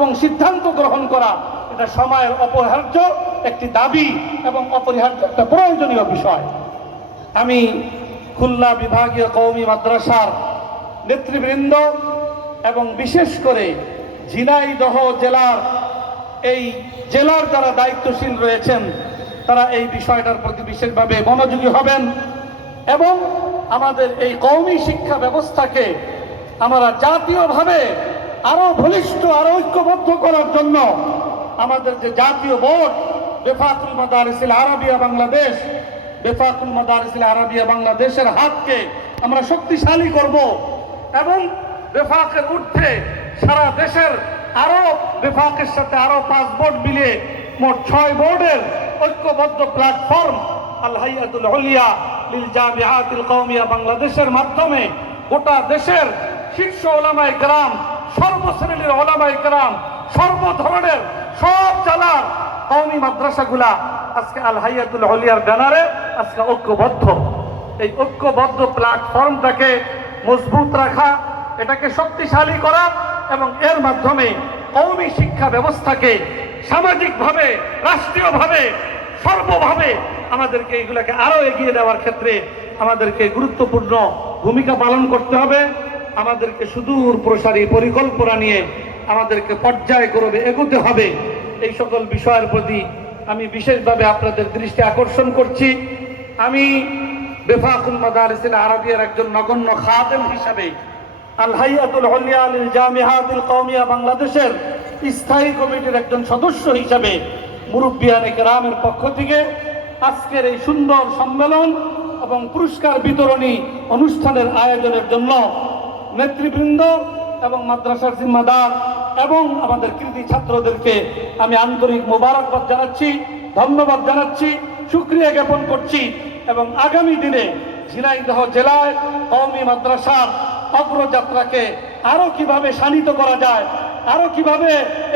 এবং সিদ্ধান্ত গ্রহণ করা এটা সময়ের অপরিহার্য একটি দাবি এবং অপরিহার্য একটা প্রয়োজনীয় বিষয়। আমি খুলনা বিভাগীয় কওমি মাদ্রাসার নেতৃবৃন্দ এবং বিশেষ করে ঝিনাইদহ জেলার যারা দায়িত্বশীল রয়েছেন তারা এই বিষয়টার প্রতি বিশেষভাবে মনোযোগী হবেন এবং আমাদের এই কওমি শিক্ষা ব্যবস্থাকে আমরা জাতীয়ভাবে আরো বলিষ্ঠ আরো ঐক্যবদ্ধ করার জন্য আমাদের যে জাতীয় board বেফাকুল Madarisil Arabia Bangladesh, বেফাকুল Madarisil Arabia বাংলাদেশের হাতকে আমরা শক্তিশালী করব এবং বেফাকের ঊর্ধ্বে সারা দেশের আরো বেফাকের সাথে আরো 5 বোর্ড মিলিয়ে মোট 6 বোর্ডের ঐক্যবদ্ধ প্ল্যাটফর্ম আল হাইয়াতুল উলিয়া লিল জামিআতিল কওমিয়া বাংলাদেশের মাধ্যমে গোটা দেশের শীর্ষ ওলামায়ে কেরাম, সর্বশ্রেণীর ওলামায়ে কেরাম, সর্ব ধরনের সব জেলার কওমি মাদ্রাসাগুলা আজকে আল হাইয়াতুল উলিয়ার ব্যানারে আজকে ঐক্যবদ্ধ। এই ঐক্যবদ্ধ প্ল্যাটফর্মটাকে মজবুত রাখা, এটাকে শক্তিশালী করা এবং এর মাধ্যমে কওমি শিক্ষা ব্যবস্থাকে সামাজিকভাবে, রাষ্ট্রীয়ভাবে, সর্বভাবে আমাদেরকে এগুলোকে আরো এগিয়ে দেওয়ার ক্ষেত্রে আমাদেরকে গুরুত্বপূর্ণ ভূমিকা পালন করতে হবে। আমাদেরকে সুদূর প্রসারী পরিকল্পনা নিয়ে আমাদেরকে পর্যায়ক্রমে এগোতে হবে। এই সকল বিষয়ের প্রতি আমি বিশেষভাবে আপনাদের দৃষ্টি আকর্ষণ করছি। আমি বেফাকুল মাদারিসিল আরাবিয়ার একজন নগণ্য খাদেম হিসাবে আল হাইয়াতুল উলিয়া লিল জামিআতিল কওমিয়া বাংলাদেশের স্থায়ী কমিটির একজন সদস্য হিসাবে মুরব্বিয়ানে কেরামের পক্ষ থেকে আজকের এই সুন্দর সম্মেলন এবং পুরস্কার বিতরণী অনুষ্ঠানের আয়োজনের জন্য নেতৃবৃন্দ এবং মাদ্রাসার জিম্মাদার এবং আমাদের কৃতি ছাত্রদেরকে আমি আন্তরিক মোবারকবাদ জানাচ্ছি, ধন্যবাদ জানাচ্ছি, শুকরিয়া জ্ঞাপন করছি এবং আগামী দিনে ঝিনাইদহ জেলায় কওমি মাদ্রাসার অগ্রযাত্রাকে আরো কিভাবে শানিত করা যায়, আরো কিভাবে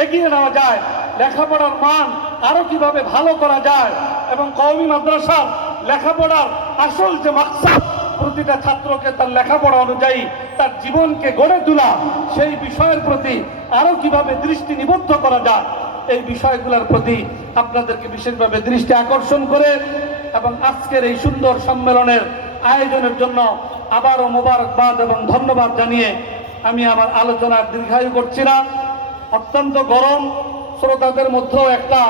এগিয়ে নেওয়া যায়, লেখাপড়ার মান আরো কিভাবে ভালো করা যায় এবং কওমি মাদ্রাসার লেখাপড়ার আসল যে মাকসাদ প্রতিটা ছাত্রকে তার লেখাপড়া অনুযায়ী তার জীবনকে গড়ে তোলা, সেই বিষয়ের প্রতি আরো কিভাবে দৃষ্টি নিবদ্ধ করা যায়, এই বিষয়গুলোর প্রতি আপনাদেরকে বিশেষভাবে দৃষ্টি আকর্ষণ করে এবং আজকের এই সুন্দর সম্মেলনের আয়োজনের জন্য আবারও মোবারকবাদ এবং ধন্যবাদ জানিয়ে আমি আমার আলোচনার দীর্ঘায়ু করছি না। অত্যন্ত গরম, শ্রোতাদের মধ্যেও একটা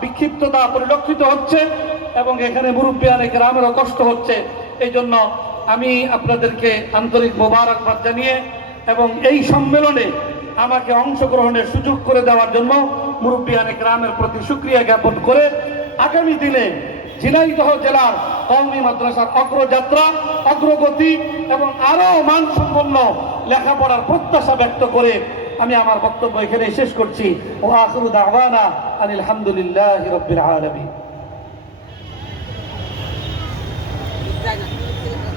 বিক্ষিপ্ততা পরিলক্ষিত হচ্ছে এবং এখানে মুরব্বিয়ানে কেরামেরও কষ্ট হচ্ছে। এই জন্য আমি আপনাদেরকে আন্তরিক মোবারকবাদ জানিয়ে এবং এই সম্মেলনে আমাকে অংশগ্রহণের সুযোগ করে দেওয়ার জন্য মুরব্বিয়ানে কেরামের প্রতি শুকরিয়া জ্ঞাপন করে আগামী দিনে ঝিনাইদহ জেলার কওমি মাদ্রাসার অগ্রযাত্রা, অগ্রগতি এবং আরো মানসম্পন্ন লেখাপড়ার প্রত্যাশা ব্যক্ত করে আমি আমার বক্তব্য এখানে শেষ করছি। ওয়া আখিরু দাওয়ানা আনিল হামদুলিল্লাহি রাব্বিল আলামিন।